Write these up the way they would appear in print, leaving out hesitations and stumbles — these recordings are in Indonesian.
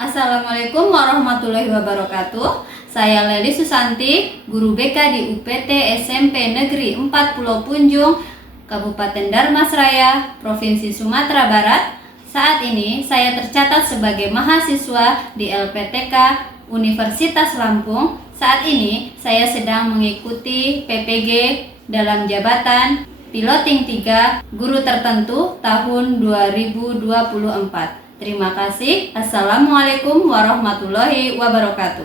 Assalamualaikum warahmatullahi wabarakatuh. Saya Leli Susanti, guru BK di UPT SMP Negeri 4 Pulau Punjung, Kabupaten Dharmasraya, Provinsi Sumatera Barat. Saat ini saya tercatat sebagai mahasiswa di LPTK Universitas Lampung. Saat ini saya sedang mengikuti PPG dalam jabatan Piloting 3 Guru Tertentu tahun 2024. Terima kasih. Assalamualaikum warahmatullahi wabarakatuh.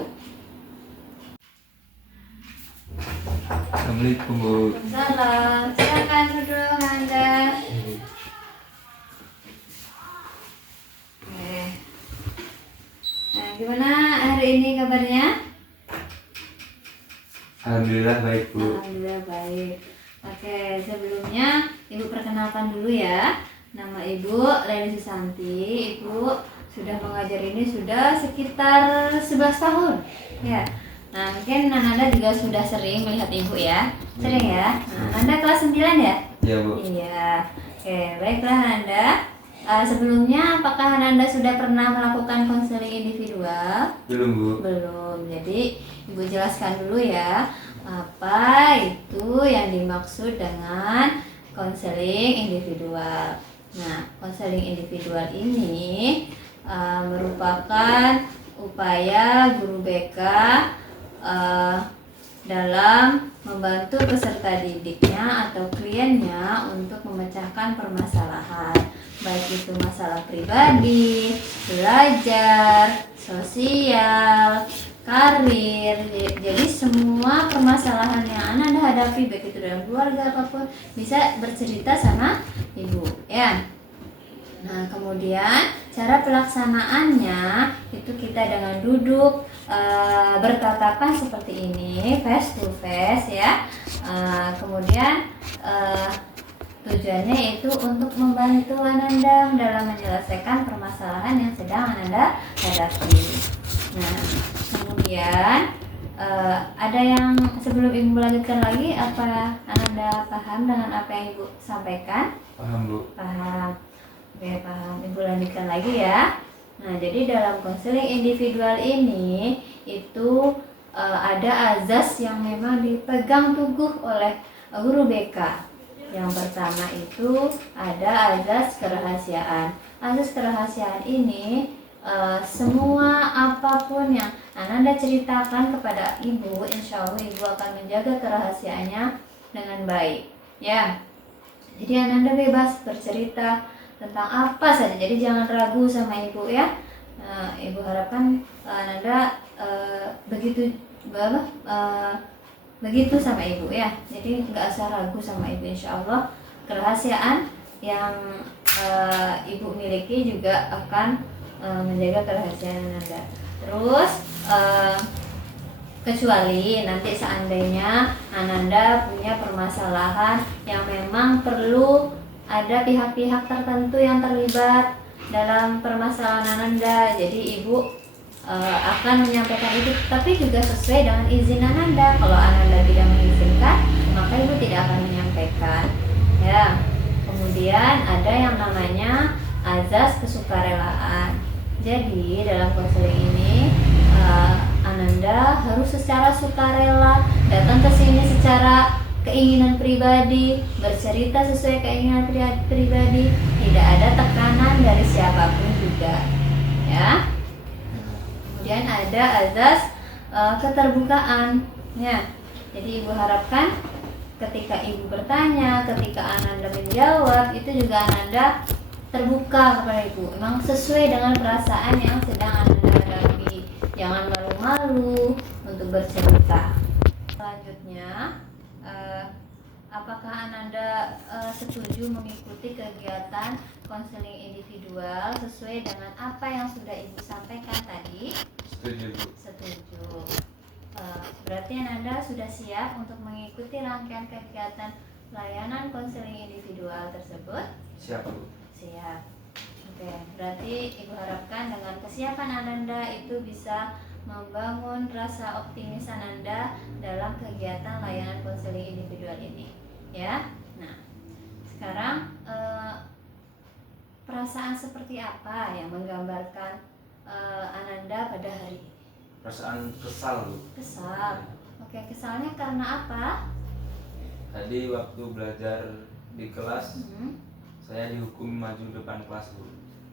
Assalamualaikum, Bu. Salam. Silakan duduk Anda. Oke. Nah, gimana hari ini kabarnya? Alhamdulillah baik, Bu. Alhamdulillah baik. Oke, sebelumnya Ibu perkenalkan dulu ya. Nama Ibu Leli Susanti. Ibu sudah mengajar ini sudah sekitar 11 tahun. Ya. Nah, mungkin Nanda juga sudah sering melihat Ibu ya. Sering ya? Nah, Nanda kelas 9 ya? Iya, Bu. Iya. Oke, baiklah Nanda. Sebelumnya apakah Nanda sudah pernah melakukan konseling individual? Belum, Bu. Belum. Jadi Ibu jelaskan dulu ya, apa itu yang dimaksud dengan konseling individual. Nah, konseling individual ini merupakan upaya guru BK dalam membantu peserta didiknya atau kliennya untuk memecahkan permasalahan, baik itu masalah pribadi, belajar, sosial, karir. Jadi semua permasalahan yang Anda hadapi, baik itu dalam keluarga apapun, bisa bercerita sama Ibu ya. Nah, kemudian cara pelaksanaannya itu kita dengan duduk bertatapan seperti ini, face to face ya. Kemudian tujuannya itu untuk membantu Ananda dalam menyelesaikan permasalahan yang sedang Ananda hadapi. Nah, kemudian ada yang sebelum Ibu melanjutkan lagi, apa Ananda paham dengan apa yang Ibu sampaikan? Paham, Bu. Paham. Oke, paham. Ibu lanjutkan lagi ya. Nah, jadi dalam konseling individual ini itu ada azas yang memang dipegang teguh oleh guru BK. Yang pertama itu ada azas kerahasiaan. Azas kerahasiaan ini semua apapun yang Ananda ceritakan kepada Ibu, insya Allah Ibu akan menjaga kerahasiaannya dengan baik ya. Jadi Ananda bebas bercerita tentang apa saja, jadi jangan ragu sama Ibu ya. Ibu harapkan Ananda begitu sama Ibu ya. Jadi nggak usah ragu sama Ibu, insya Allah kerahasiaan yang Ibu miliki juga akan menjaga kerahasiaan Ananda. Terus kecuali nanti seandainya Ananda punya permasalahan yang memang perlu ada pihak-pihak tertentu yang terlibat dalam permasalahan Ananda, jadi Ibu akan menyampaikan itu, tapi juga sesuai dengan izin Ananda. Kalau Ananda tidak mengizinkan, maka Ibu tidak akan menyampaikan ya. Kemudian ada yang namanya azas kesukarelaan. Jadi dalam konseling ini Ananda harus secara sukarela datang ke sini secara keinginan pribadi, bercerita sesuai keinginan pribadi, tidak ada tekanan dari siapapun juga ya. Kemudian ada azas keterbukaan ya. Jadi Ibu harapkan ketika Ibu bertanya, ketika Ananda menjawab, itu juga Ananda terbuka kepada Ibu, memang sesuai dengan perasaan yang sedang Ananda hadapi. Jangan malu-malu untuk bercerita. Selanjutnya, apakah Ananda setuju mengikuti kegiatan konseling individual sesuai dengan apa yang sudah Ibu sampaikan tadi? Setuju, Bu. Setuju. Berarti Ananda sudah siap untuk mengikuti rangkaian kegiatan layanan konseling individual tersebut? Siap, Bu. Siap. Oke, berarti Ibu harapkan dengan kesiapan Ananda itu bisa membangun rasa optimis Ananda dalam kegiatan layanan konseling individual ini ya. Nah, sekarang perasaan seperti apa yang menggambarkan Ananda pada hari ini? Perasaan kesal Bu. Kesal. Oke, kesalnya karena apa? Tadi waktu belajar di kelas Hmm, saya dihukum maju depan kelas Bu.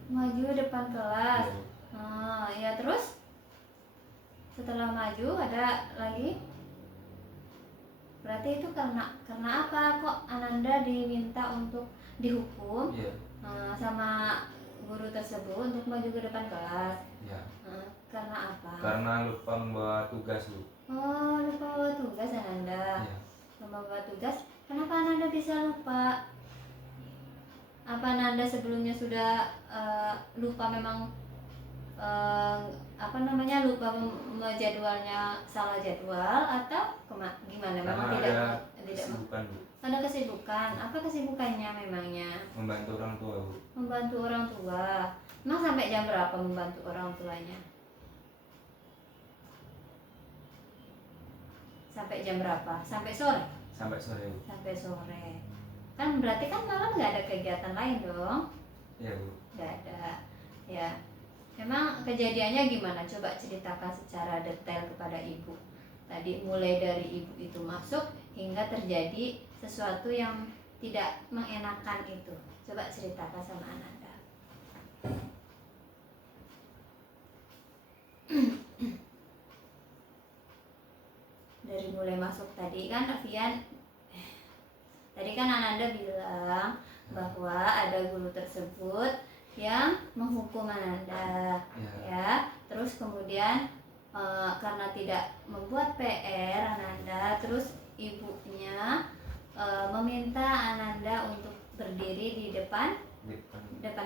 maju depan kelas. Iya, Bu. Ya terus setelah maju ada lagi? Berarti itu karena apa kok Ananda diminta untuk dihukum Iya. sama guru tersebut untuk maju ke depan kelas? Iya. Karena apa? Karena lupa membawa tugas Bu. Oh, lupa bawa tugas Ananda. Iya. Lupa bawa tugas. Kenapa Ananda bisa lupa? Apa Ananda sebelumnya sudah lupa memang lupa jadwalnya, salah jadwal atau gimana? Memang Karena tidak ada tidak kesibukan Bu. ada kesibukan. Apa kesibukannya memangnya? Membantu orang tua Bu. Membantu orang tua. Emang sampai jam berapa membantu orang tuanya? Sampai jam berapa? Sampai sore? Sampai sore Bu. Sampai sore. Kan berarti kan malam nggak ada kegiatan lain dong? Iya Bu. Nggak ada. Ya. Memang kejadiannya gimana? Coba ceritakan secara detail kepada ibu. Tadi mulai dari ibu itu masuk hingga terjadi sesuatu yang tidak mengenakan itu. Coba ceritakan sama Ananda. Dari mulai masuk tadi kan Ananda bilang bahwa ada guru tersebut yang menghukum Ananda, ya. Terus kemudian karena tidak membuat PR Ananda, terus ibunya meminta Ananda untuk berdiri di depan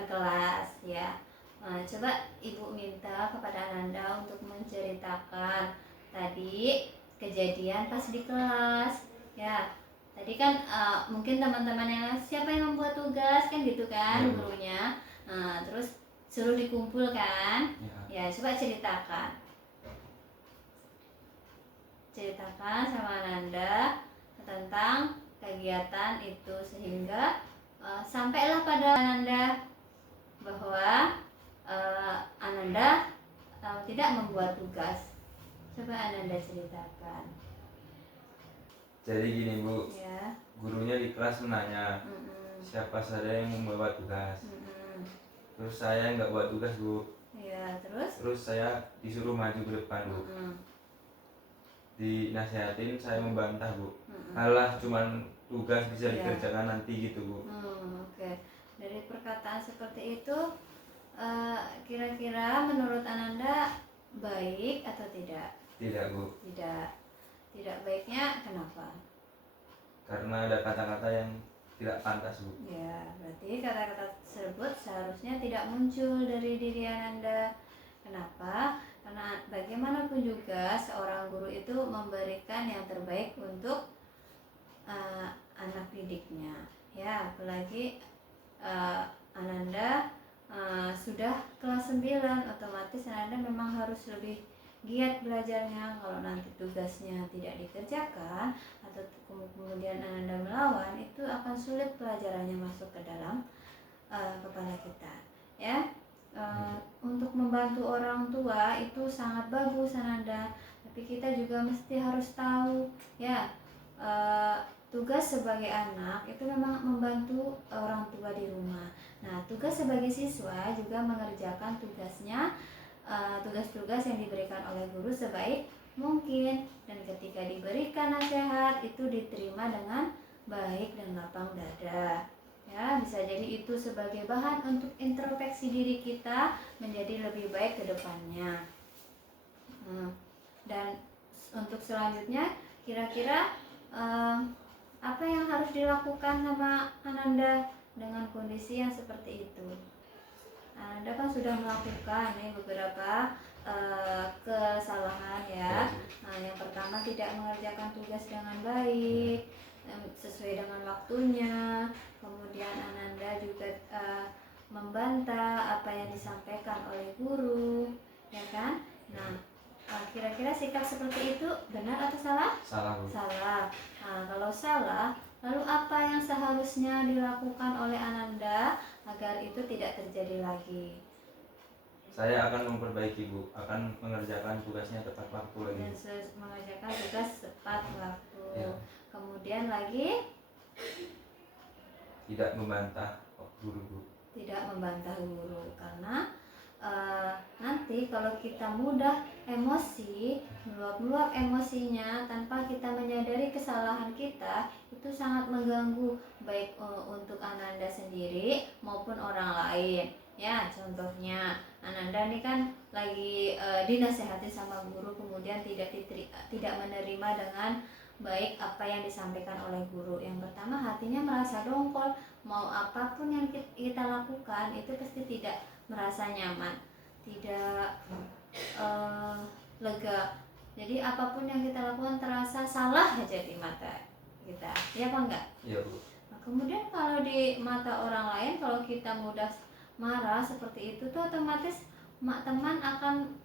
kelas, ya. Coba ibu minta kepada Ananda untuk menceritakan tadi kejadian pas di kelas, ya. Tadi kan mungkin teman-teman yang siapa yang membuat tugas kan gitu kan gurunya. Terus suruh dikumpulkan. Ya, coba ceritakan sama Ananda tentang kegiatan itu sehingga sampailah pada Ananda bahwa Ananda tidak membuat tugas. Coba Ananda ceritakan. Jadi gini Bu, Ya. gurunya di kelas menanya siapa saja yang membawa tugas. Terus saya nggak buat tugas Bu. Ya, terus? Terus saya disuruh maju ke depan Bu. Dinasihatin, saya membantah Bu. Alah, cuman tugas bisa dikerjakan nanti gitu Bu. Oke. Dari perkataan seperti itu, kira-kira menurut Ananda baik atau tidak? Tidak Bu. Tidak baiknya kenapa? Karena ada kata-kata yang tidak pantas Bu. Ya, berarti kata-kata tersebut seharusnya tidak muncul dari diri Ananda. Kenapa? Karena bagaimanapun juga seorang guru itu memberikan yang terbaik untuk anak didiknya. Ya, apalagi Ananda sudah kelas 9, otomatis Ananda memang harus lebih giat belajarnya. Kalau nanti tugasnya tidak dikerjakan atau kemudian Ananda melawan, itu akan sulit pelajarannya masuk ke dalam kepala kita, ya. Untuk membantu orang tua itu sangat bagus Ananda, tapi kita juga mesti harus tahu, ya, tugas sebagai anak itu memang membantu orang tua di rumah. Nah, tugas sebagai siswa juga mengerjakan tugasnya, tugas-tugas yang diberikan oleh guru sebaik mungkin, dan ketika diberikan nasihat itu diterima dengan baik dan lapang dada. Ya, bisa jadi itu sebagai bahan untuk introspeksi diri kita menjadi lebih baik ke depannya. Dan untuk selanjutnya, kira-kira apa yang harus dilakukan sama Ananda dengan kondisi yang seperti itu? Anda kan sudah melakukan beberapa kesalahan, ya. Yang pertama, tidak mengerjakan tugas dengan baik sesuai dengan waktunya. Kemudian Ananda juga membantah apa yang disampaikan oleh guru, ya kan? Nah, kira-kira sikap seperti itu benar atau salah? Salah Bu. Salah. Kalau salah, lalu apa yang seharusnya dilakukan oleh Ananda agar itu tidak terjadi lagi? Saya akan memperbaiki Bu, akan mengerjakan tugasnya tepat waktu lagi. Dan mengerjakan tugas tepat waktu. Ya. Kemudian lagi Tidak membantah guru Bu. tidak membantah guru, karena nanti kalau kita mudah emosi, meluap-luap emosinya tanpa kita menyadari kesalahan kita, itu sangat mengganggu baik untuk Ananda sendiri maupun orang lain. Ya, contohnya Ananda ini kan lagi dinasehati sama guru, kemudian tidak menerima dengan baik apa yang disampaikan oleh guru. Yang pertama, hatinya merasa dongkol, mau apapun yang kita lakukan itu pasti tidak merasa nyaman, tidak lega. Jadi apapun yang kita lakukan terasa salah aja di mata kita, ya apa enggak? Iya Bu. Nah, kemudian kalau di mata orang lain, kalau kita mudah marah seperti itu tuh otomatis teman akan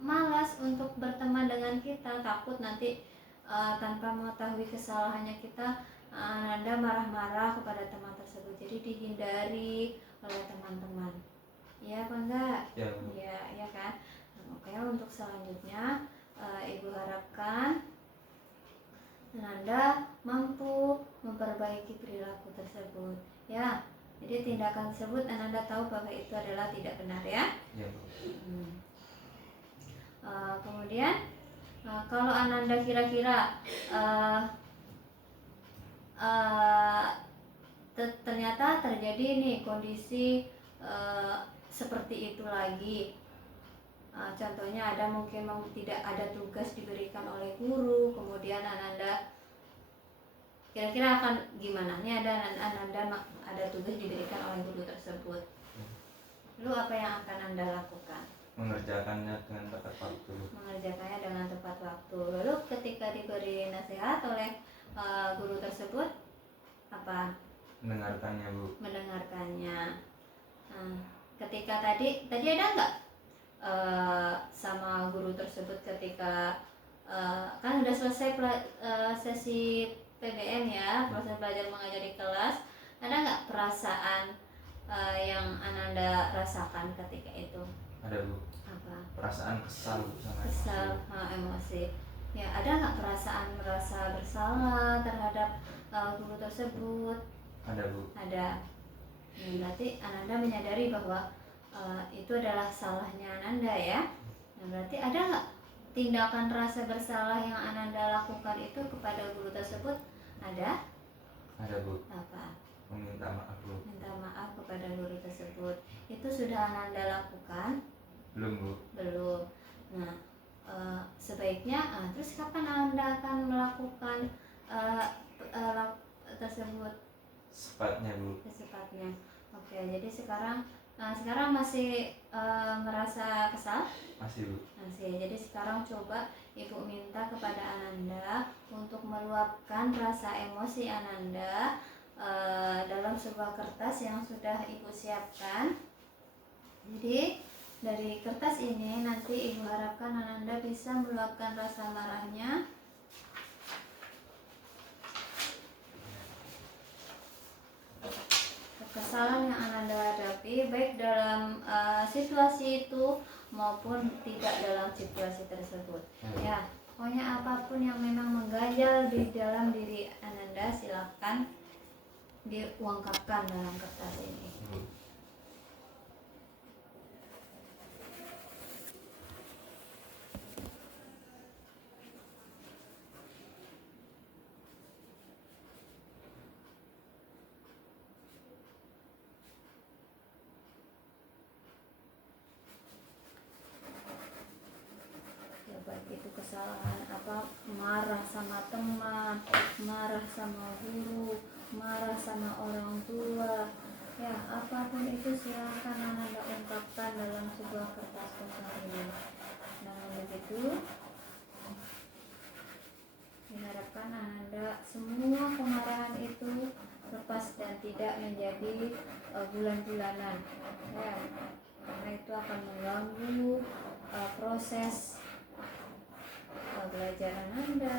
malas untuk berteman dengan kita, takut nanti tanpa mengetahui kesalahannya kita Anda marah-marah kepada teman tersebut, jadi dihindari oleh teman-teman. Ya apa enggak? Ya, Ya kan. Nah, oke, untuk selanjutnya Ibu harapkan Anda mampu memperbaiki perilaku tersebut. Ya, jadi tindakan tersebut Anda tahu bahwa itu adalah tidak benar ya. Ya Bu. Kemudian kalau Ananda kira-kira ternyata terjadi nih kondisi seperti itu lagi, contohnya ada mungkin tidak ada tugas diberikan oleh guru, kemudian Ananda kira-kira akan gimana? Ini Ananda ada tugas diberikan oleh guru tersebut, lalu apa yang akan Anda lakukan? Mengerjakannya dengan tepat waktu. Mengerjakannya dengan tepat waktu. Lalu ketika diberi nasihat oleh guru tersebut, apa? Mendengarkannya Bu. Mendengarkannya. Ketika tadi ada nggak sama guru tersebut ketika kan udah selesai sesi PBM ya, proses belajar mengajar di kelas, ada nggak perasaan yang Ananda rasakan ketika itu? Ada Bu. Apa? Perasaan kesal Bu, sama Kesal, emosi. Ya, ada nggak perasaan merasa bersalah terhadap guru tersebut? Ada Bu. Ada. Berarti Ananda menyadari bahwa itu adalah salahnya Ananda ya. Nah, berarti ada nggak tindakan rasa bersalah yang Ananda lakukan itu kepada guru tersebut? Ada? Ada Bu. Apa? Meminta maaf Bu. Minta maaf kepada guru tersebut. Itu sudah Ananda lakukan? Belum Bu. Belum. Nah, sebaiknya terus kapan Anda akan melakukan tersebut? Secepatnya Bu. Secepatnya. Oke, jadi sekarang masih merasa kesal? Masih Bu. Masih. Jadi sekarang coba Ibu minta kepada Ananda untuk meluapkan rasa emosi Ananda dalam sebuah kertas yang sudah Ibu siapkan. Jadi dari kertas ini nanti Ibu harapkan Ananda bisa meluapkan rasa marahnya, kesalahan yang Ananda hadapi baik dalam situasi itu maupun tidak dalam situasi tersebut. Ya, pokoknya apapun yang memang mengganjal di dalam diri Ananda silakan diungkapkan dalam kertas ini. Baik itu kesalahan apa, marah sama teman, marah sama guru, marah sama orang tua, ya apapun itu silakan Anda ungkapkan dalam sebuah kertas kosong ini. Namun begitu diharapkan Anda semua kemarahan itu lepas dan tidak menjadi bulan-bulanan ya, karena itu akan mengganggu proses pembelajaran Anda.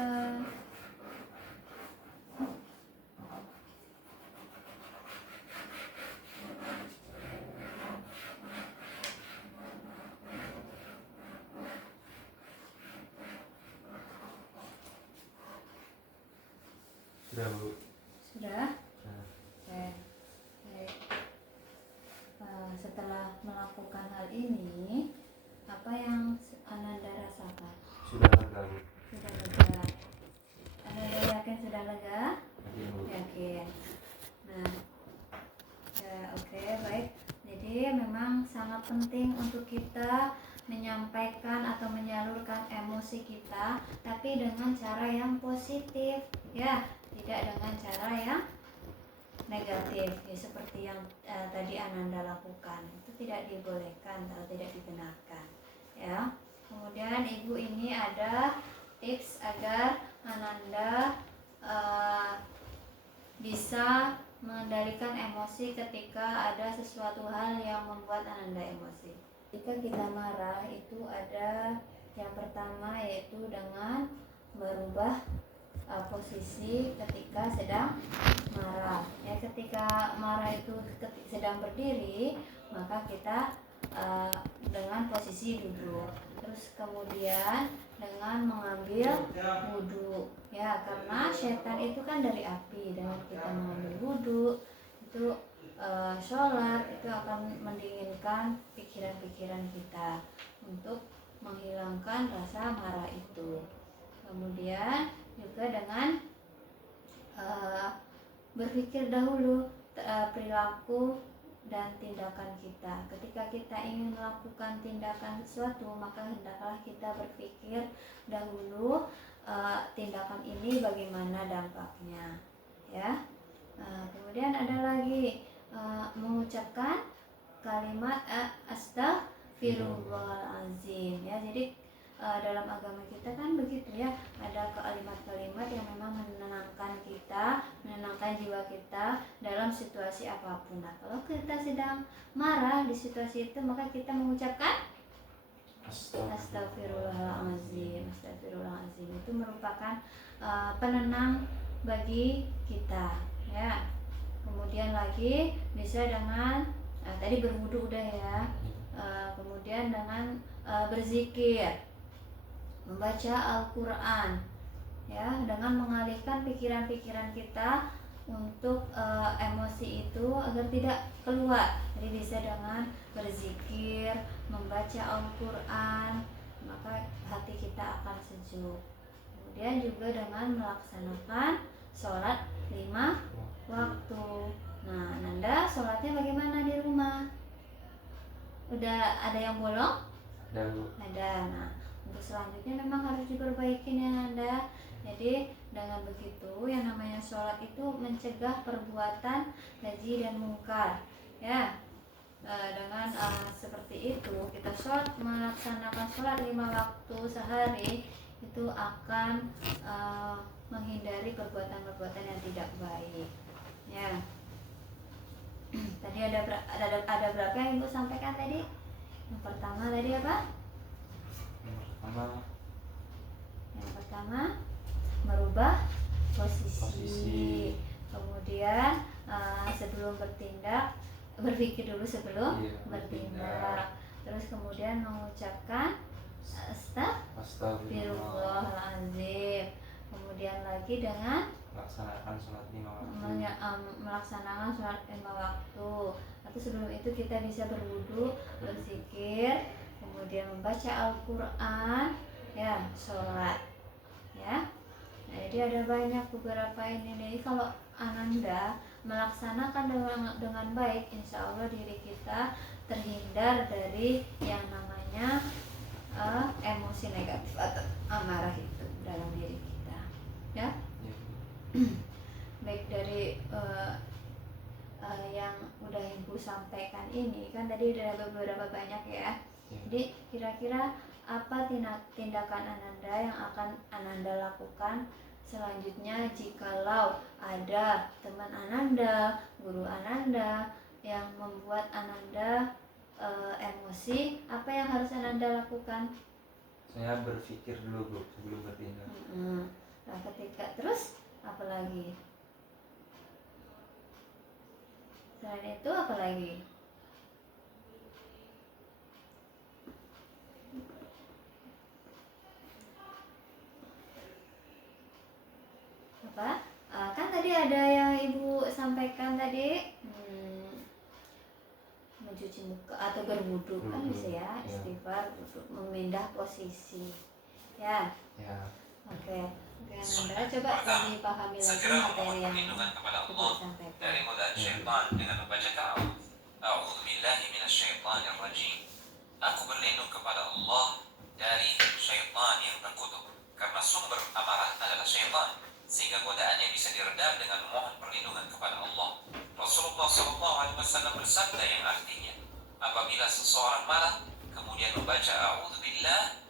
Sudah Bu. Sudah? Nah, Oke. Baik. Setelah melakukan hal ini, apa yang Ananda rasakan? sudah lega Bu. Sudah lega. Ananda yakin sudah lega? Yakin Bu. Yakin. Nah, ya, oke, baik. Jadi memang sangat penting untuk kita menyampaikan atau menyalurkan emosi kita, tapi dengan cara yang positif, ya, tidak dengan cara yang negatif, ya, seperti yang tadi Ananda lakukan. Itu tidak dibolehkan atau tidak dibenarkan, ya. Kemudian Ibu ini ada tips agar Ananda bisa mengendalikan emosi ketika ada sesuatu hal yang membuat Ananda emosi. Jika kita marah, itu ada yang pertama, yaitu dengan merubah posisi ketika sedang marah. Ya, ketika marah itu sedang berdiri, maka kita dengan posisi duduk. Terus kemudian dengan mengambil wudhu, ya, karena setan itu kan dari api. Dengan kita mengambil wudhu itu sholat itu akan mendinginkan pikiran-pikiran kita untuk menghilangkan rasa marah itu. Kemudian juga dengan berpikir dahulu perilaku dan tindakan kita. Ketika kita ingin melakukan tindakan sesuatu, maka hendaklah kita berpikir dahulu tindakan ini bagaimana dampaknya, ya. Kemudian ada lagi mengucapkan kalimat astaghfirullahalazim, ya. Jadi dalam agama kita kan begitu, ya, ada kalimat-kalimat yang memang menenangkan kita, menenangkan jiwa kita dalam situasi apapun. Nah, kalau kita sedang marah di situasi itu, maka kita mengucapkan Astaghfirullahalazim. Astaghfirullahalazim itu merupakan penenang bagi kita, ya. Kemudian lagi bisa dengan tadi berwudu udah, ya. Kemudian dengan berzikir, membaca Al-Quran, ya, dengan mengalihkan pikiran-pikiran kita untuk emosi itu agar tidak keluar. Jadi bisa dengan berzikir, membaca Al-Quran, maka hati kita akan sejuk. Kemudian juga dengan melaksanakan sholat 5 waktu. Nah, Nanda sholatnya bagaimana di rumah? Udah ada yang bolong? Ada Bu. Ada. Nah, untuk selanjutnya memang harus diperbaiki, ya Nanda. Jadi dengan begitu yang namanya sholat itu mencegah perbuatan keji dan mungkar, ya. Dengan seperti itu kita melaksanakan sholat 5 waktu sehari, itu akan menghindari perbuatan-perbuatan yang tidak baik, ya. Tadi ada berapa yang Ibu sampaikan tadi? Yang pertama tadi apa? Yang pertama merubah posisi. Kemudian sebelum bertindak berpikir dulu sebelum bertindak. Terus kemudian mengucapkan Astaghfirullahalazim. Kemudian lagi dengan melaksanakan sholat 5 waktu. Melaksanakan sholat 5 waktu. Atau sebelum itu kita bisa berwudu, berzikir, kemudian membaca Al-Quran, ya, sholat, ya. Nah, jadi ada banyak beberapa ini. Jadi kalau Ananda melaksanakan dengan baik, insya Allah diri kita terhindar dari yang namanya emosi negatif atau amarah itu dalam diri kita, ya. Baik, dari yang udah Ibu sampaikan ini kan tadi ada beberapa banyak, ya. Jadi kira-kira apa tindakan Ananda yang akan Ananda lakukan selanjutnya jikalau ada teman Ananda, guru Ananda yang membuat Ananda emosi, apa yang harus Ananda lakukan? Saya berpikir dulu Bu sebelum bertindak. Nah, ketika terus apa lagi? Selain itu apa lagi? Apa? Kan tadi ada yang ibu sampaikan tadi? Mencuci muka atau berwudu kan bisa ya, istighfar, wudu, memindah posisi. Ya. Oke. Anda coba lebih pahami lagi materi yang ibu sampaikan. Dari godaan syaitan dengan membaca ta'awudz. A'udzu billahi minasyaitonir rajim. Aku berlindung kepada Allah dari syaitan yang terkutuk, karena sumber amarah adalah syaitan, sehingga godaannya bisa diredam dengan memohon perlindungan kepada Allah. Rasulullah SAW bersabda yang artinya, apabila seseorang marah kemudian membaca a'udzu billah,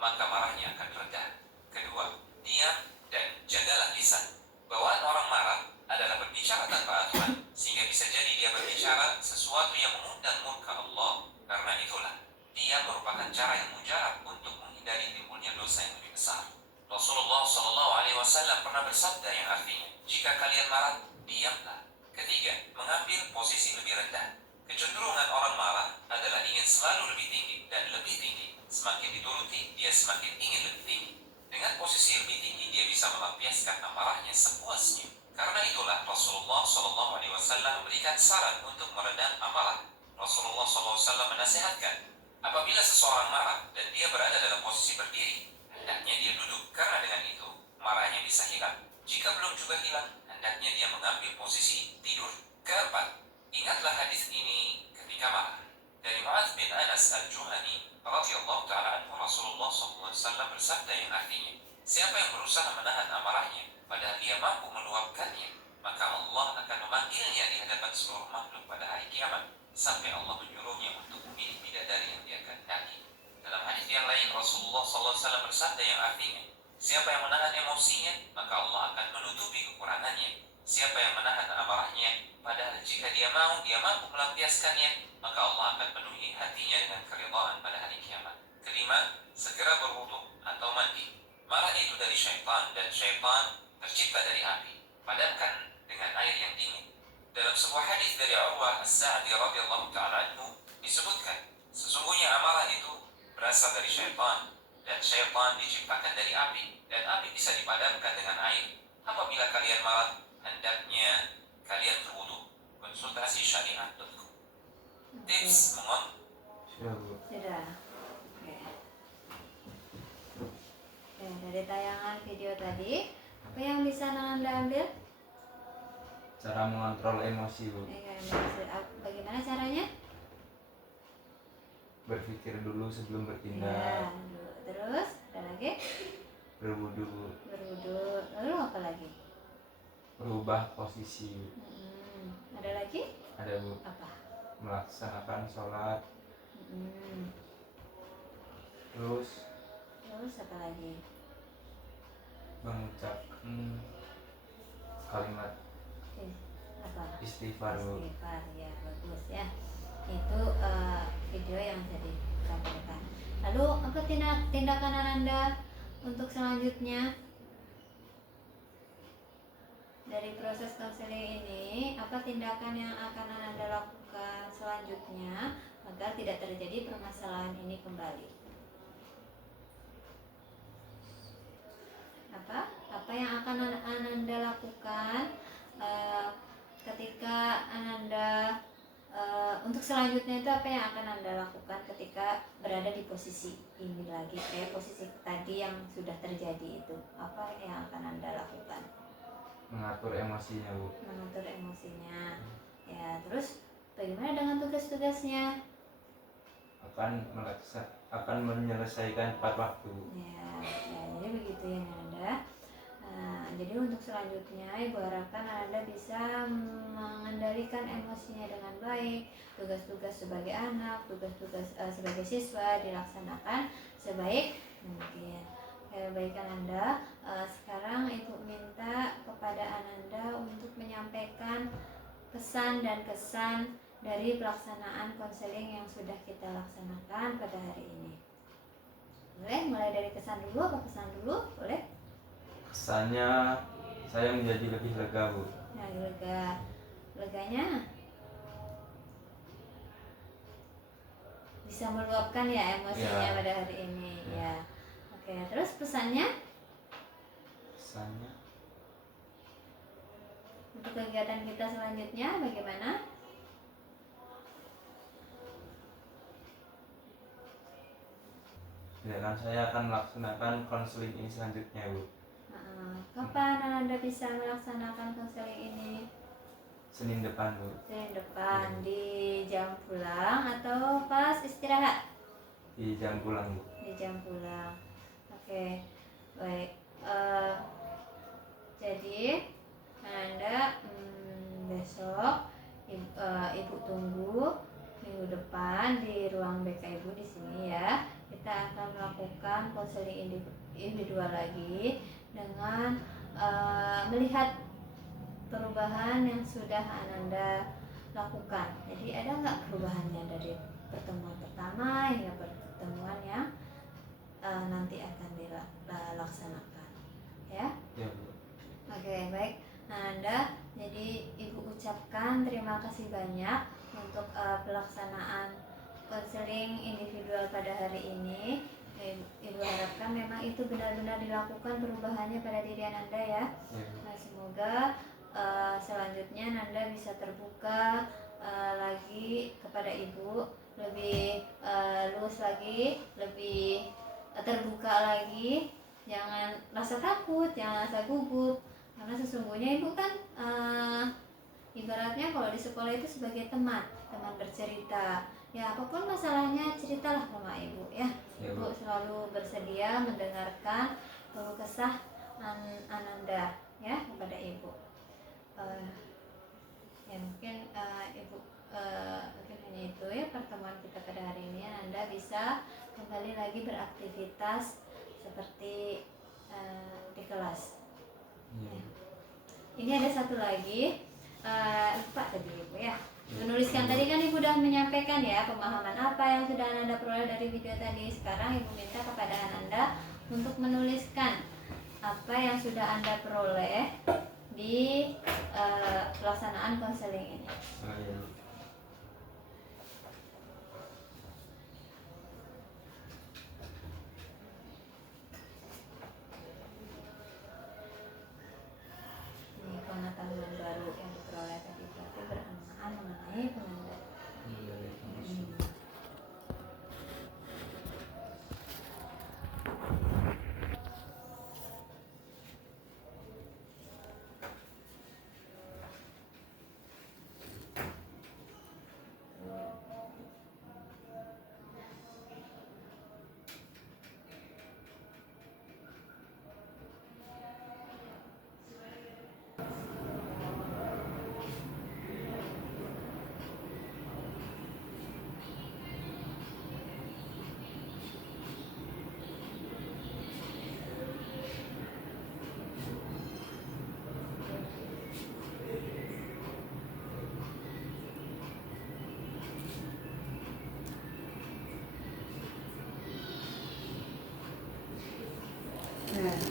maka marahnya akan reda. Kedua, diam dan jagalah lisan. Bawaan orang marah adalah berbicara tanpa aturan, sehingga bisa jadi dia berbicara sesuatu yang mengundang murka Allah. Karena itulah, diam merupakan cara yang mujarab untuk menghindari timbulnya dosa yang lebih besar. Rasulullah SAW pernah bersabda yang artinya, jika kalian marah, diamlah. Ketiga, mengambil posisi lebih rendah. Kecenderungan orang marah adalah ingin selalu lebih tinggi dan lebih tinggi. Semakin dituruti, dia semakin ingin lebih tinggi. Dengan posisi lebih tinggi, dia bisa melampiaskan amarahnya sepuasnya. Karena itulah Rasulullah SAW memberikan saran untuk meredam amarah. Rasulullah SAW menasihatkan, apabila seseorang marah dan dia berada dalam posisi berdiri, hendaknya dia duduk, karena dengan itu marahnya bisa hilang. Jika belum juga hilang, hendaknya dia mengambil posisi tidur. Keempat, ingatlah hadis ini ketika marah. Dari Mu'adz bin Anas al-Juhani radhiyallahu ta'ala anhu, Rasulullah SAW bersabda yang artinya, siapa yang berusaha menahan amarahnya padahal dia mampu meluapkannya, maka Allah akan memanggilnya di hadapan seluruh makhluk pada hari kiamat, sampai Allah menyuruhnya untuk memilih bidadari yang dia kehendaki. Dalam hadis yang lain, Rasulullah SAW bersabda yang artinya, siapa yang menahan emosinya, maka Allah akan menutupi kekurangannya. Siapa yang menahan amarahnya, padahal jika dia mampu melampiaskannya, maka Allah akan penuhi hatinya dengan keridhaan pada hari kiamat. Kelima, segera berwudu atau mandi. Marah itu dari syaitan, dan syaitan tercipta dari api. Padamkan dengan air yang dingin. Dalam sebuah hadis dari Urwah As-Sa'di radhiyallahu ta'ala anhu disebutkan, sesungguhnya amarah itu berasal dari syaitan, dan syaitan diciptakan dari api, dan api bisa dipadamkan dengan air. Apabila kalian marah, hendaknya kalian berwudu. Konsultasi syariat.com. Tips mengon. Sudah. Oke. Dari tayangan video tadi, apa yang bisa Anda ambil? Cara mengontrol emosi, Bu. Bagaimana caranya? Berpikir dulu sebelum Ya, bertindak. terus ada lagi? Berwudu. Lalu apa lagi? Berubah posisi. Ada lagi? Ada, Bu. Apa? Melaksanakan sholat. Terus apa lagi? mengucapkan kalimat Apa? istighfar, Bu. Istighfar, ya, bagus ya. Itu video yang tadi sampaikan. Lalu apa tindakan Anda untuk selanjutnya dari proses konseling ini? Apa tindakan yang akan Anda lakukan selanjutnya agar tidak terjadi permasalahan ini kembali? Apa yang akan Anda lakukan ketika Anda untuk selanjutnya itu apa yang akan Anda lakukan ketika berada di posisi ini lagi, kayak posisi tadi yang sudah terjadi itu? Apa yang akan Anda lakukan? Mengatur emosinya, Bu. Mengatur emosinya. Ya, terus bagaimana dengan tugas-tugasnya? Akan menyelesaikan tepat waktu. Ya, jadi begitu ya Anda. Jadi untuk selanjutnya Ibu harapkan Anda bisa mengendalikan emosinya dengan baik. Tugas-tugas sebagai anak, tugas-tugas sebagai siswa dilaksanakan sebaik mungkin. Kebaikan Anda, sekarang Ibu minta kepada Ananda untuk menyampaikan pesan dan kesan dari pelaksanaan konseling yang sudah kita laksanakan pada hari ini. Boleh mulai dari kesan dulu apa pesan dulu? Boleh? Kesannya saya menjadi lebih lega, Bu. Nah, leganya bisa meluapkan ya emosinya Ya. pada hari ini ya. Oke, terus pesannya? Kesannya Untuk kegiatan kita selanjutnya bagaimana? Ya kan saya akan melaksanakan konseling ini selanjutnya, Bu. Kapan Ananda bisa melaksanakan konseling ini? Senin depan, Bu. Senin depan di jam pulang atau pas istirahat? Di jam pulang, Bu. Di jam pulang. Oke, baik. Jadi Ananda besok ibu tunggu minggu depan di ruang BK Ibu di sini ya. Kita akan melakukan konseling individual lagi dengan melihat perubahan yang sudah Ananda lakukan. Jadi ada nggak perubahannya dari pertemuan pertama hingga pertemuan yang nanti akan dilaksanakan, ya? Ya, Bu. Oke, baik. Ananda, jadi Ibu ucapkan terima kasih banyak untuk pelaksanaan konseling individual pada hari ini. Ibu harapkan memang itu benar-benar dilakukan perubahannya pada diri Ananda ya. Nah, semoga selanjutnya Nanda bisa terbuka lagi kepada Ibu, lebih luas lagi, lebih terbuka lagi. Jangan rasa takut, jangan rasa gugup, karena sesungguhnya Ibu kan ibaratnya kalau di sekolah itu sebagai teman bercerita. Ya, apapun masalahnya ceritalah sama Ibu ya. Ibu selalu bersedia mendengarkan keluh kesah Ananda ya kepada Ibu. Ya mungkin Ibu mungkin hanya itu ya pertemuan kita pada hari ini. Ananda bisa kembali lagi beraktivitas seperti di kelas. Ya. Ini ada satu lagi lupa tadi Ibu ya. Menuliskan tadi kan Ibu sudah menyampaikan ya pemahaman apa yang sudah Ananda peroleh dari video tadi. Sekarang Ibu minta kepada Ananda untuk menuliskan apa yang sudah Anda peroleh di pelaksanaan konseling ini. Ini pengetahuan baru yang diperoleh tadi berarti berkenaan mengenai penanda.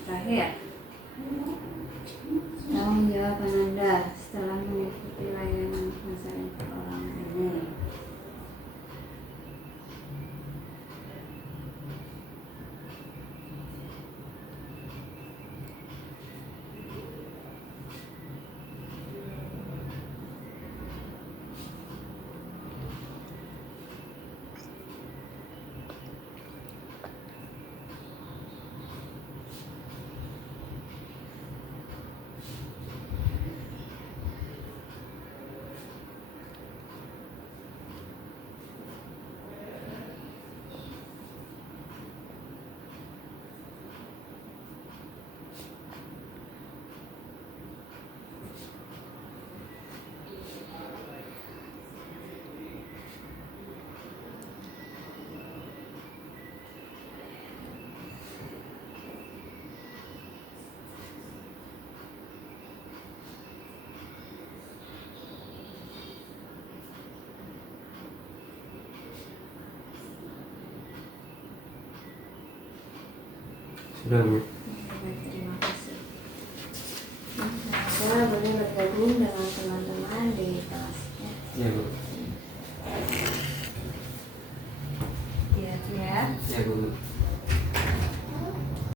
Terakhir, tanggung jawab Ananda setelah mengikuti layanan konseling orang ini. Sudah, Bu. Terima kasih. Anda boleh bergabung dengan teman-teman di kelasnya. Iya, Bu. Iya, ya. Iya, Bu.